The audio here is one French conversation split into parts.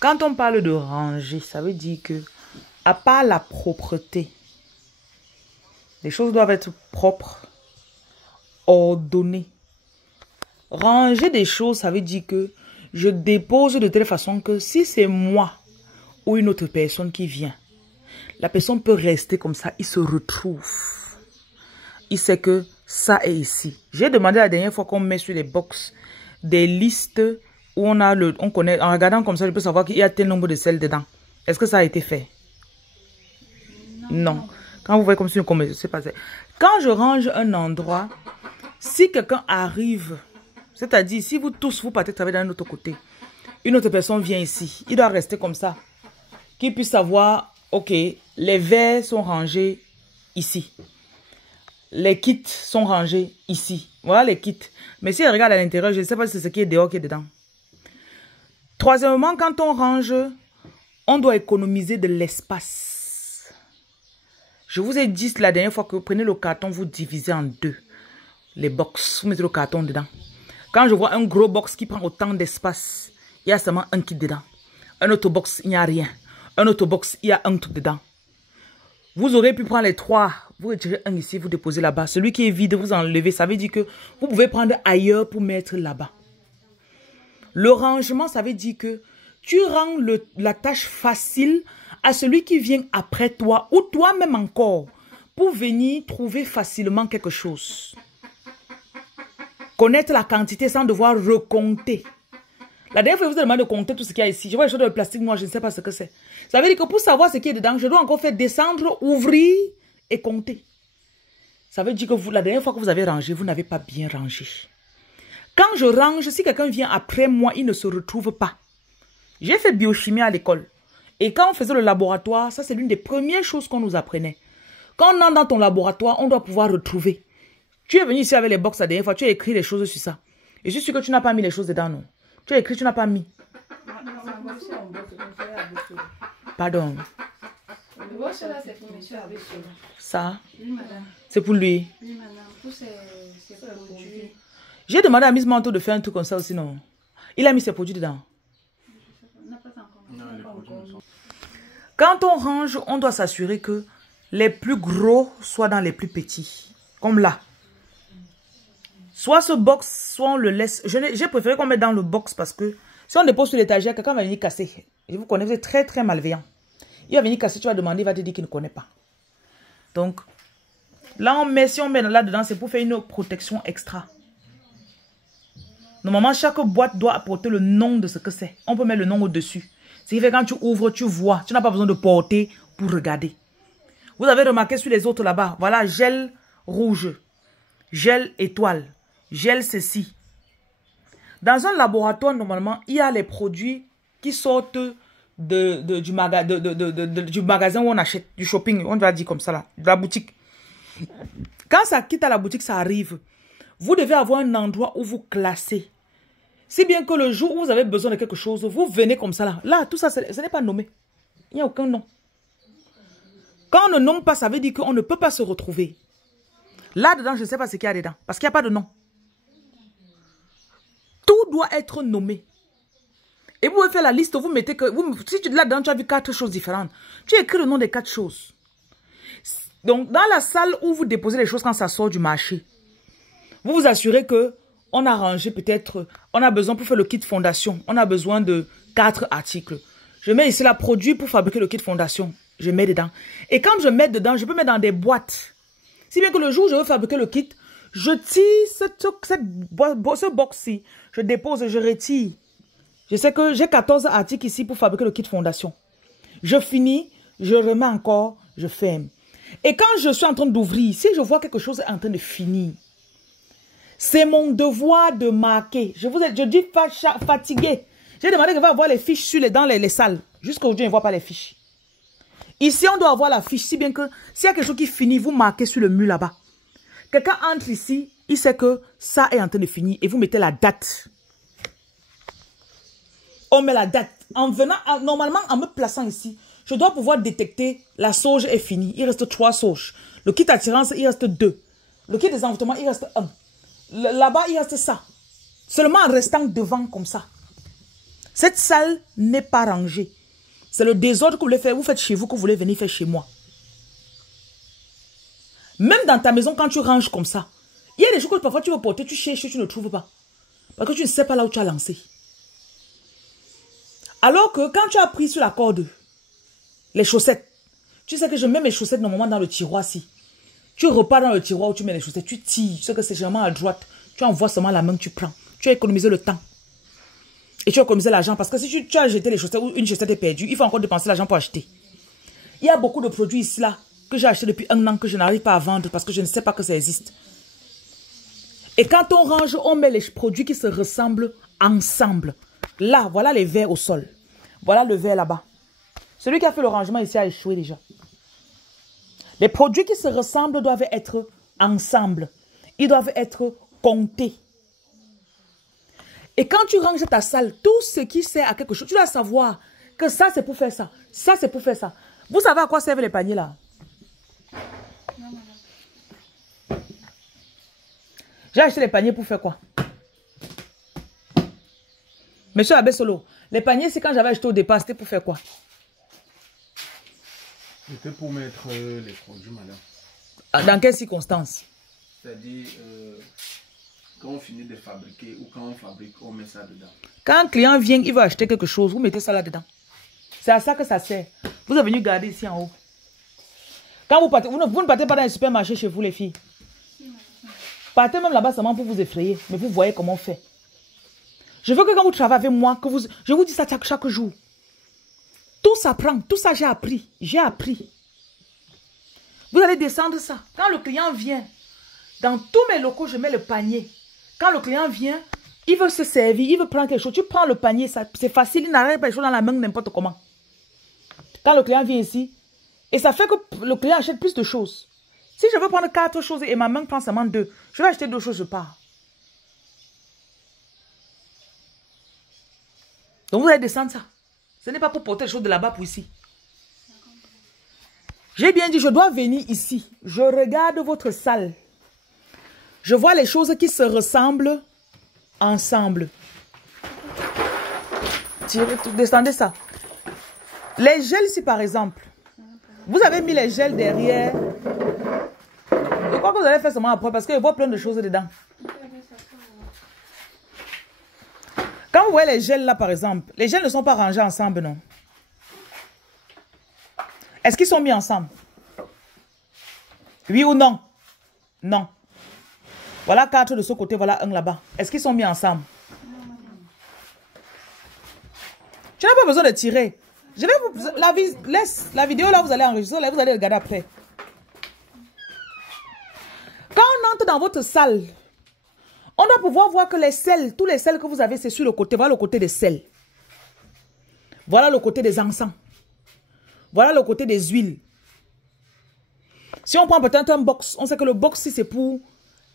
Quand on parle de ranger, ça veut dire que, à part la propreté, les choses doivent être propres, ordonnées. Ranger des choses, ça veut dire que je dépose de telle façon que si c'est moi ou une autre personne qui vient, la personne peut rester comme ça, il se retrouve. Il sait que ça est ici. J'ai demandé la dernière fois qu'on met sur les box des listes où on connaît, en regardant comme ça, je peux savoir qu'il y a tel nombre de sels dedans. Est-ce que ça a été fait? Non. Quand vous voyez comme si je sais pas. Quand je range un endroit, si quelqu'un arrive, c'est-à-dire si vous tous vous partez travailler d'un autre côté, une autre personne vient ici, il doit rester comme ça, qu'il puisse savoir, ok, les verres sont rangés ici. Les kits sont rangés ici. Voilà les kits. Mais si je regarde à l'intérieur, je ne sais pas si c'est ce qui est dehors qui est dedans. Troisièmement, quand on range, on doit économiser de l'espace. Je vous ai dit la dernière fois que vous prenez le carton, vous divisez en deux. Les box, vous mettez le carton dedans. Quand je vois un gros box qui prend autant d'espace, il y a seulement un kit dedans. Un autre box, il n'y a rien. Un autre box, il y a un truc dedans. Vous aurez pu prendre les trois. Vous retirez un ici, vous déposez là-bas. Celui qui est vide, vous enlevez. Ça veut dire que vous pouvez prendre ailleurs pour mettre là-bas. Le rangement, ça veut dire que tu rends la tâche facile à celui qui vient après toi ou toi-même encore pour venir trouver facilement quelque chose. Connaître la quantité sans devoir recompter. La dernière fois, je vous ai demandé de compter tout ce qu'il y a ici. Je vois les choses de plastique, moi, je ne sais pas ce que c'est. Ça veut dire que pour savoir ce qui est dedans, je dois encore faire descendre, ouvrir et compter. Ça veut dire que la dernière fois que vous avez rangé, vous n'avez pas bien rangé. Quand je range, si quelqu'un vient après moi, il ne se retrouve pas. J'ai fait biochimie à l'école. Et quand on faisait le laboratoire, ça c'est l'une des premières choses qu'on nous apprenait. Quand on entre dans ton laboratoire, on doit pouvoir retrouver. Tu es venu ici avec les box la dernière fois, tu as écrit les choses sur ça. Et je suis sûr que tu n'as pas mis les choses dedans, non? Tu as écrit, tu n'as pas mis. Pardon. Ça? C'est pour lui. J'ai demandé à Miss Manto de faire un truc comme ça aussi, non? Il a mis ses produits dedans. Quand on range, on doit s'assurer que les plus gros soient dans les plus petits. Comme là. Soit ce box, soit on le laisse. J'ai préféré qu'on mette dans le box parce que si on dépose sur l'étagère, quelqu'un va venir casser. Je vous connais, vous êtes très très malveillant. Il va venir casser, tu vas demander, il va te dire qu'il ne connaît pas. Donc, là si on met là-dedans, c'est pour faire une protection extra. Normalement, chaque boîte doit apporter le nom de ce que c'est. On peut mettre le nom au-dessus. Ce qui fait que quand tu ouvres, tu vois. Tu n'as pas besoin de porter pour regarder. Vous avez remarqué sur les autres là-bas. Voilà, gel rouge, gel étoile, gel ceci. Dans un laboratoire, normalement, il y a les produits qui sortent du magasin où on achète, du shopping, on va dire comme ça là, de la boutique. Quand ça quitte à la boutique, ça arrive. Vous devez avoir un endroit où vous classez. Si bien que le jour où vous avez besoin de quelque chose, vous venez comme ça là. Là, tout ça, ce n'est pas nommé. Il n'y a aucun nom. Quand on ne nomme pas, ça veut dire qu'on ne peut pas se retrouver. Là-dedans, je ne sais pas ce qu'il y a dedans. Parce qu'il n'y a pas de nom. Tout doit être nommé. Et vous pouvez faire la liste, vous mettez que... Si là-dedans, tu as vu 4 choses différentes. Tu écris le nom des 4 choses. Donc, dans la salle où vous déposez les choses quand ça sort du marché, vous vous assurez que on a rangé peut-être... On a besoin pour faire le kit fondation. On a besoin de 4 articles. Je mets ici la produit pour fabriquer le kit fondation. Je mets dedans. Et quand je mets dedans, je peux mettre dans des boîtes. Si bien que le jour où je veux fabriquer le kit, je tire ce box-ci. Je dépose, je retire. Je sais que j'ai 14 articles ici pour fabriquer le kit fondation. Je finis, je remets encore, je ferme. Et quand je suis en train d'ouvrir, si je vois quelque chose est en train de finir, c'est mon devoir de marquer. Je dis fatigué. J'ai demandé qu'il va avoir les fiches dans les salles. Jusqu'à aujourd'hui, je ne vois pas les fiches. Ici, on doit avoir la fiche, si bien que s'il y a quelque chose qui finit, vous marquez sur le mur là-bas. Quelqu'un entre ici, il sait que ça est en train de finir et vous mettez la date. On met la date. En venant, normalement, en me plaçant ici, je dois pouvoir détecter la sauge est finie. Il reste 3 sauges. Le kit attirance, il reste 2. Le kit désenvoûtement, il reste 1. Là-bas, il reste ça. Seulement en restant devant comme ça. Cette salle n'est pas rangée. C'est le désordre que vous voulez faire. Vous faites chez vous, que vous voulez venir faire chez moi. Même dans ta maison, quand tu ranges comme ça, il y a des choses que parfois tu veux porter, tu cherches, tu ne trouves pas. Parce que tu ne sais pas là où tu as lancé. Alors que quand tu as pris sur la corde les chaussettes, tu sais que je mets mes chaussettes normalement dans le tiroir-ci. Tu repars dans le tiroir où tu mets les chaussettes, tu tires, tu sais que c'est généralement à droite. Tu envoies seulement la main, tu prends. Tu as économisé le temps. Et tu as économisé l'argent parce que si tu as jeté les chaussettes ou une chaussette est perdue, il faut encore dépenser l'argent pour acheter. Il y a beaucoup de produits ici là que j'ai acheté depuis 1 an que je n'arrive pas à vendre parce que je ne sais pas que ça existe. Et quand on range, on met les produits qui se ressemblent ensemble. Là, voilà les verres au sol. Voilà le verre là-bas. Celui qui a fait le rangement ici a échoué déjà. Les produits qui se ressemblent doivent être ensemble. Ils doivent être comptés. Et quand tu ranges ta salle, tout ce qui sert à quelque chose, tu dois savoir que ça c'est pour faire ça. Ça c'est pour faire ça. Vous savez à quoi servent les paniers là? J'ai acheté les paniers pour faire quoi? Monsieur Abbé Solo, les paniers, c'est quand j'avais acheté au départ, c'était pour faire quoi? C'était pour mettre les produits, madame. Dans quelles circonstances? C'est-à-dire, quand on finit de fabriquer ou quand on fabrique, on met ça dedans. Quand un client vient, il veut acheter quelque chose, vous mettez ça là-dedans. C'est à ça que ça sert. Vous êtes venu garder ici en haut. Quand vous partez, vous ne partez pas dans les supermarchés chez vous, les filles. Partez même là-bas seulement pour vous effrayer. Mais vous voyez comment on fait. Je veux que quand vous travaillez avec moi, je vous dis ça chaque jour. Tout s'apprend. Tout ça, j'ai appris. J'ai appris. Vous allez descendre ça. Quand le client vient, dans tous mes locaux, je mets le panier. Quand le client vient, il veut se servir, il veut prendre quelque chose. Tu prends le panier, c'est facile. Il n'arrête pas les choses dans la main n'importe comment. Quand le client vient ici, et ça fait que le client achète plus de choses. Si je veux prendre 4 choses et ma main prend seulement 2, je vais acheter 2 choses, je pars. Donc vous allez descendre ça. Ce n'est pas pour porter les choses de là-bas pour ici. J'ai bien dit, je dois venir ici. Je regarde votre salle. Je vois les choses qui se ressemblent ensemble. Descendez ça. Les gels ici par exemple. Vous avez mis les gels derrière. Je crois que vous allez faire seulement après parce qu'il y a plein de choses dedans. Quand vous voyez les gels là par exemple, les gels ne sont pas rangés ensemble, non? Est-ce qu'ils sont mis ensemble? Oui ou non? Non. Voilà 4 de ce côté, voilà 1 là-bas. Est-ce qu'ils sont mis ensemble? Tu n'as pas besoin de tirer. Je vais vous... laisse la vidéo là, vous allez enregistrer, là, vous allez regarder après. Quand on entre dans votre salle, on doit pouvoir voir que les sels, tous les sels que vous avez, c'est sur le côté. Voilà le côté des sels. Voilà le côté des encens. Voilà le côté des huiles. Si on prend peut-être un box, on sait que le box, c'est pour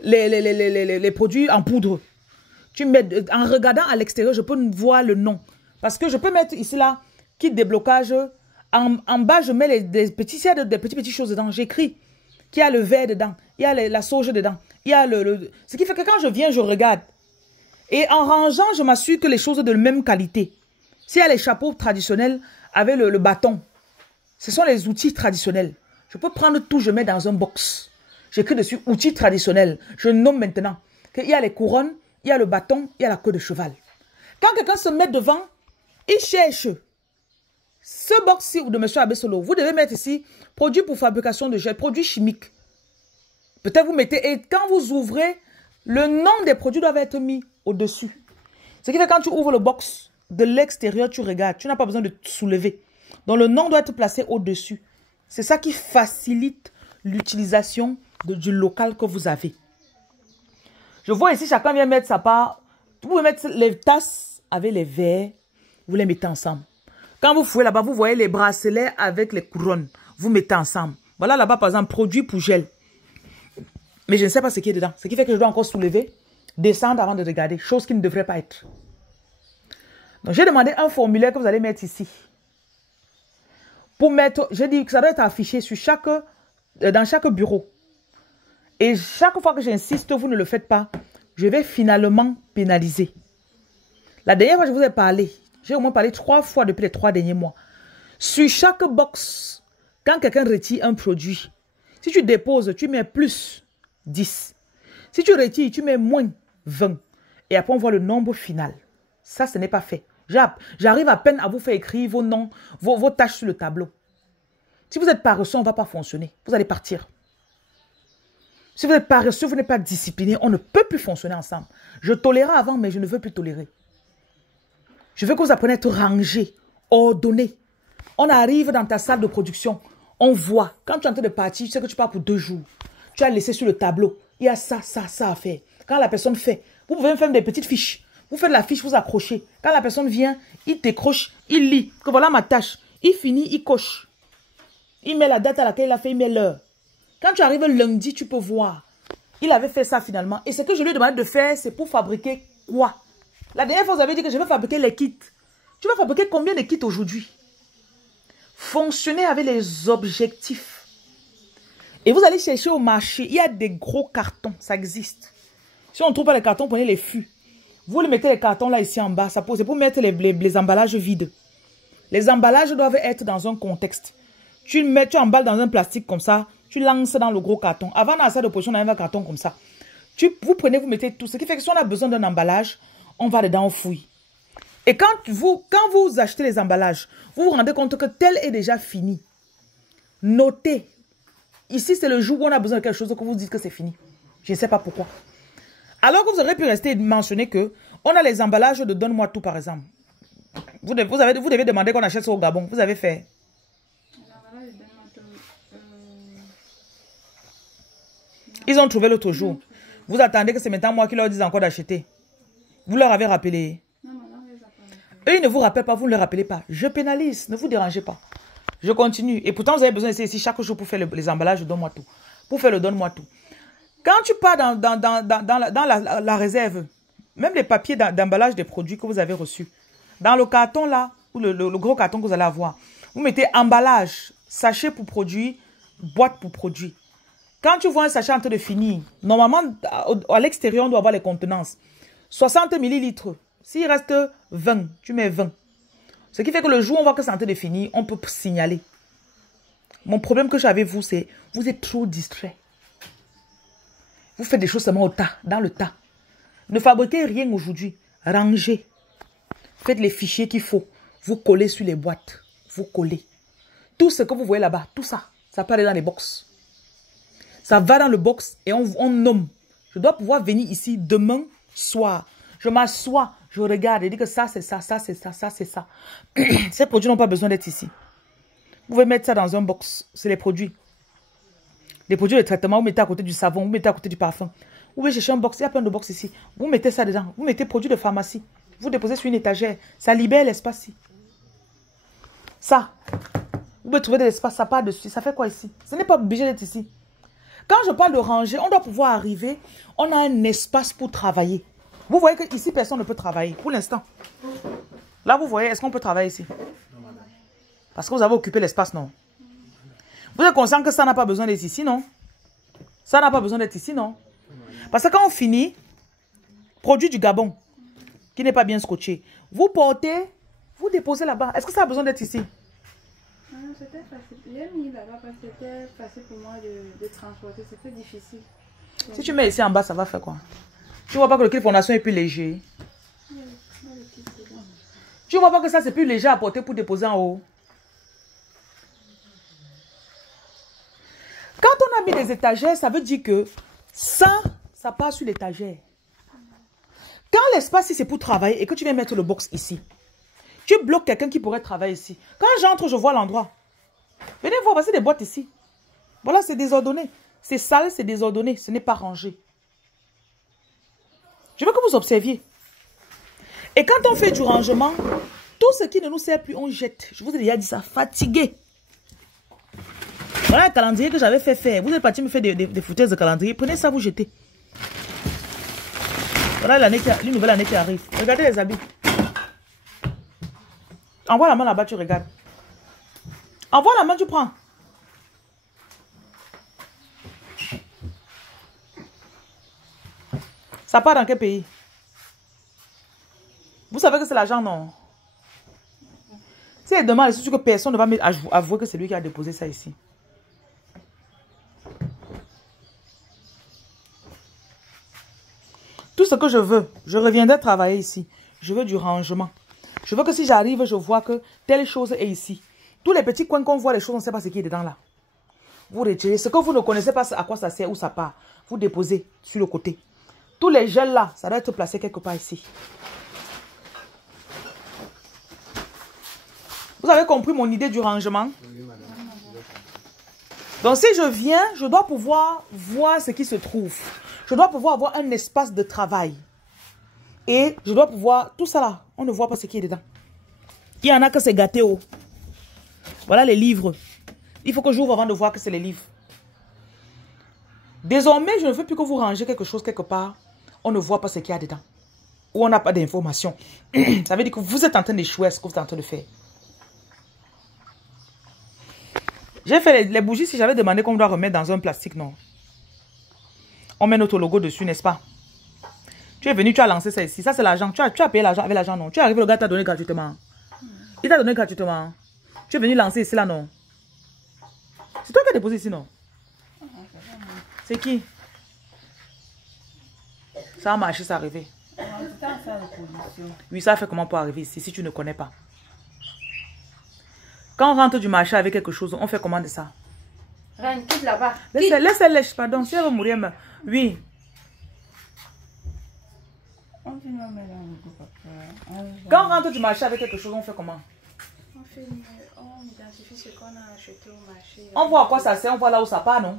les produits en poudre. Tu mets, en regardant à l'extérieur, je peux voir le nom. Parce que je peux mettre ici, là, kit déblocage. En bas, je mets des petites choses dedans. J'écris qu'il y a le verre dedans. Il y a la sauge dedans. Il y a Ce qui fait que quand je viens, je regarde. Et en rangeant, je m'assure que les choses sont de même qualité. S'il y a les chapeaux traditionnels avec le bâton, ce sont les outils traditionnels. Je peux prendre tout, je mets dans un box. J'écris dessus outils traditionnels. Je nomme maintenant qu'il y a les couronnes, il y a le bâton, il y a la queue de cheval. Quand quelqu'un se met devant, il cherche ce box-ci de M. Abbé Solo. Vous devez mettre ici produits pour fabrication de gel, produits chimiques. Peut-être vous mettez, et quand vous ouvrez, le nom des produits doit être mis au-dessus. Ce qui fait que quand tu ouvres le box, de l'extérieur, tu regardes. Tu n'as pas besoin de soulever. Donc le nom doit être placé au-dessus. C'est ça qui facilite l'utilisation du local que vous avez. Je vois ici, chacun vient mettre sa part. Vous pouvez mettre les tasses avec les verres. Vous les mettez ensemble. Quand vous fouillez là-bas, vous voyez les bracelets avec les couronnes. Vous mettez ensemble. Voilà là-bas, par exemple, produit pour gel. Mais je ne sais pas ce qui est dedans. Ce qui fait que je dois encore soulever, descendre avant de regarder. Chose qui ne devrait pas être. Donc, j'ai demandé un formulaire que vous allez mettre ici. Pour mettre, j'ai dit que ça doit être affiché sur dans chaque bureau. Et chaque fois que j'insiste, vous ne le faites pas, je vais finalement pénaliser. La dernière fois, je vous ai parlé. J'ai au moins parlé 3 fois depuis les 3 derniers mois. Sur chaque box, quand quelqu'un retire un produit, si tu déposes, tu mets plus 10. Si tu retires, tu mets moins 20. Et après, on voit le nombre final. Ça, ce n'est pas fait. J'arrive à peine à vous faire écrire vos noms, vos tâches sur le tableau. Si vous êtes paresseux, on ne va pas fonctionner. Vous allez partir. Si vous êtes paresseux, vous n'êtes pas discipliné, on ne peut plus fonctionner ensemble. Je tolérais avant, mais je ne veux plus tolérer. Je veux que vous appreniez à être rangé, ordonné. On arrive dans ta salle de production, on voit. Quand tu es en train de partir, tu sais que tu pars pour 2 jours. Tu as laissé sur le tableau. Il y a ça, ça, ça à faire. Quand la personne fait, vous pouvez faire des petites fiches. Vous faites la fiche, vous accrochez. Quand la personne vient, il décroche, il lit. Que voilà ma tâche. Il finit, il coche. Il met la date à laquelle il a fait, il met l'heure. Quand tu arrives lundi, tu peux voir. Il avait fait ça finalement. Et ce que je lui ai demandé de faire, c'est pour fabriquer quoi? La dernière fois, vous avez dit que je vais fabriquer les kits. Tu vas fabriquer combien de kits aujourd'hui? Fonctionnez avec les objectifs. Et vous allez chercher au marché. Il y a des gros cartons. Ça existe. Si on ne trouve pas les cartons, prenez les fûts. Vous les mettez les cartons là, ici en bas. C'est pour mettre les emballages vides. Les emballages doivent être dans un contexte. Tu emballes dans un plastique comme ça. Tu lances dans le gros carton. Avant, dans la salle de production, on avait un carton comme ça. Vous prenez, vous mettez tout. Ce qui fait que si on a besoin d'un emballage, on va dedans, on fouille. Et quand vous achetez les emballages, vous vous rendez compte que tel est déjà fini. Notez. Ici, c'est le jour où on a besoin de quelque chose que vous dites que c'est fini. Je ne sais pas pourquoi. Alors que vous auriez pu rester et mentionner que on a les emballages de Donne-moi tout, par exemple. Vous devez demander qu'on achète ça au Gabon. Vous avez fait. Ils ont trouvé l'autre jour. Vous attendez que c'est maintenant moi qui leur dise encore d'acheter. Vous leur avez rappelé. Eux, ils ne vous rappellent pas, vous ne les rappelez pas. Je pénalise, ne vous dérangez pas. Je continue. Et pourtant, vous avez besoin d'essayer ici chaque jour pour faire les emballages de Donne-moi tout. Pour faire le Donne-moi tout. Quand tu pars dans la réserve, même les papiers d'emballage des produits que vous avez reçus, dans le carton là, ou le gros carton que vous allez avoir, vous mettez emballage, sachet pour produit, boîte pour produit. Quand tu vois un sachet en train de finir, normalement, à l'extérieur, on doit avoir les contenances. 60 ml. S'il reste 20, tu mets 20. Ce qui fait que le jour où on voit que c'est en train de finir, on peut signaler. Mon problème que j'ai avec vous, c'est vous êtes trop distrait. Vous faites des choses seulement au tas, dans le tas. Ne fabriquez rien aujourd'hui. Rangez. Faites les fichiers qu'il faut. Vous collez sur les boîtes. Vous collez. Tout ce que vous voyez là-bas, tout ça, ça peut aller dans les box. Ça va dans le box et on nomme. Je dois pouvoir venir ici demain soir. Je m'assois, je regarde et dis que ça, c'est ça, ça, c'est ça, ça, c'est ça. Ces produits n'ont pas besoin d'être ici. Vous pouvez mettre ça dans un box. C'est les produits. Les produits de traitement, vous mettez à côté du savon, vous mettez à côté du parfum. Vous pouvez chercher un box, il y a plein de box ici. Vous mettez ça dedans. Vous mettez produits de pharmacie. Vous déposez sur une étagère. Ça libère l'espace ici. Ça. Vous pouvez trouver de l'espace, ça part dessus. Ça fait quoi ici? Ce n'est pas obligé d'être ici. Quand je parle de ranger, on doit pouvoir arriver. On a un espace pour travailler. Vous voyez qu'ici, personne ne peut travailler. Pour l'instant. Là, vous voyez, est-ce qu'on peut travailler ici? Parce que vous avez occupé l'espace, non? Vous êtes conscient que ça n'a pas besoin d'être ici, non? Ça n'a pas besoin d'être ici, non? Parce que quand on finit, produit du Gabon, qui n'est pas bien scotché, vous portez, vous déposez là-bas. Est-ce que ça a besoin d'être ici? Non, c'était facile. J'ai mis là-bas parce que c'était facile pour moi de transporter. C'était difficile. Si tu mets ici en bas, ça va faire quoi? Tu vois pas que le kit fondation est plus léger? Tu vois pas que ça c'est plus léger à porter pour déposer en haut? Quand on a mis des étagères, ça veut dire que ça part sur l'étagère. Quand l'espace ici c'est pour travailler et que tu viens mettre le box ici, tu bloques quelqu'un qui pourrait travailler ici. Quand j'entre, je vois l'endroit. Venez voir, voici des boîtes ici. Voilà, c'est désordonné. C'est sale, c'est désordonné. Ce n'est pas rangé. Je veux que vous observiez. Et quand on fait du rangement, tout ce qui ne nous sert plus, on jette. Je vous ai déjà dit ça, fatigué. Voilà le calendrier que j'avais fait faire. Vous êtes parti me faire des foutaises de calendrier. Prenez ça, vous jetez. Voilà une nouvelle année qui arrive. Regardez les habits. Envoie la main là-bas, tu regardes. Envoie la main, tu prends. Ça part dans quel pays? Vous savez que c'est l'argent, non? Si elle demande, c'est sûr que personne ne va avouer que c'est lui qui a déposé ça ici. Tout ce que je veux, je reviendrai travailler ici. Je veux du rangement. Je veux que si j'arrive, je vois que telle chose est ici. Tous les petits coins qu'on voit, les choses, on ne sait pas ce qui est dedans là. Vous retirez. Ce que vous ne connaissez pas à quoi ça sert, où ça part, vous déposez sur le côté. Tous les gels là, ça doit être placé quelque part ici. Vous avez compris mon idée du rangement? Oui, madame. Donc si je viens, je dois pouvoir voir ce qui se trouve. Je dois pouvoir avoir un espace de travail. Et je dois pouvoir... Tout ça là, on ne voit pas ce qui est dedans. Il y en a que c'est gâté. Oh. Voilà les livres. Il faut que j'ouvre avant de voir que c'est les livres. Désormais, je ne veux plus que vous rangez quelque chose quelque part. On ne voit pas ce qu'il y a dedans. Ou on n'a pas d'informations. Ça veut dire que vous êtes en train d'échouer à ce que vous êtes en train de faire. J'ai fait les bougies si j'avais demandé qu'on doit remettre dans un plastique, non. On met notre logo dessus, n'est-ce pas? Tu es venu, tu as lancé ça ici. Ça, c'est l'argent. Tu as payé l'argent avec l'argent, non. Tu es arrivé, le gars t'a donné gratuitement. Il t'a donné gratuitement. Tu es venu lancer ici, là, non. C'est toi qui as déposé ici, non? C'est qui? Ça a marché, ça a arrivé. Oui, ça a fait comment pour arriver ici, si tu ne connais pas? Quand on rentre du marché avec quelque chose, on fait comment de ça? Quitte là-bas. Laisse-elle lèche, pardon. Si elle veut mourir, mais... Oui. Quand on rentre du marché avec quelque chose, on fait comment? On identifie ce qu'on a acheté au marché. On voit à quoi ça sert, on voit là où ça part, non?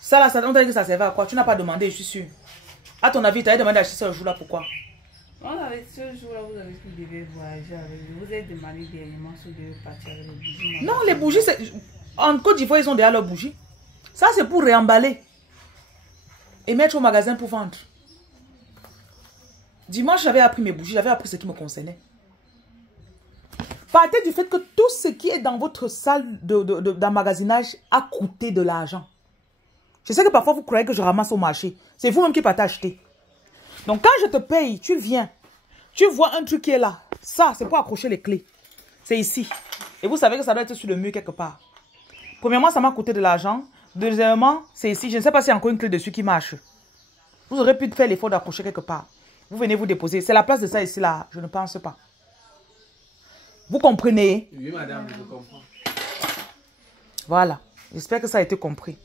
Ça là, on t'a dit que ça servait à quoi? Tu n'as pas demandé, je suis sûre. À ton avis, tu as demandé d'acheter ce jour-là, pourquoi? On avait ce jour-là, vous avez dit que vous devez voyager avec vous. Vous avez demandé dernièrement si vous devez partir avec les bougies. Non, les bougies, c'est... En Côte d'Ivoire, ils ont déjà leurs bougies. Ça, c'est pour réemballer. Et mettre au magasin pour vendre. Dimanche, j'avais appris mes bougies, j'avais appris ce qui me concernait. Partez du fait que tout ce qui est dans votre salle d'emmagasinage a coûté de l'argent. Je sais que parfois vous croyez que je ramasse au marché. C'est vous-même qui partez acheter. Donc quand je te paye, tu viens. Tu vois un truc qui est là. Ça, c'est pour accrocher les clés. C'est ici. Et vous savez que ça doit être sur le mur quelque part. Premièrement, ça m'a coûté de l'argent. Deuxièmement, c'est ici. Je ne sais pas s'il y a encore une clé dessus qui marche. Vous aurez pu faire l'effort d'accrocher quelque part. Vous venez vous déposer. C'est la place de ça ici là. Je ne pense pas. Vous comprenez? Oui, madame, je comprends. Voilà. J'espère que ça a été compris.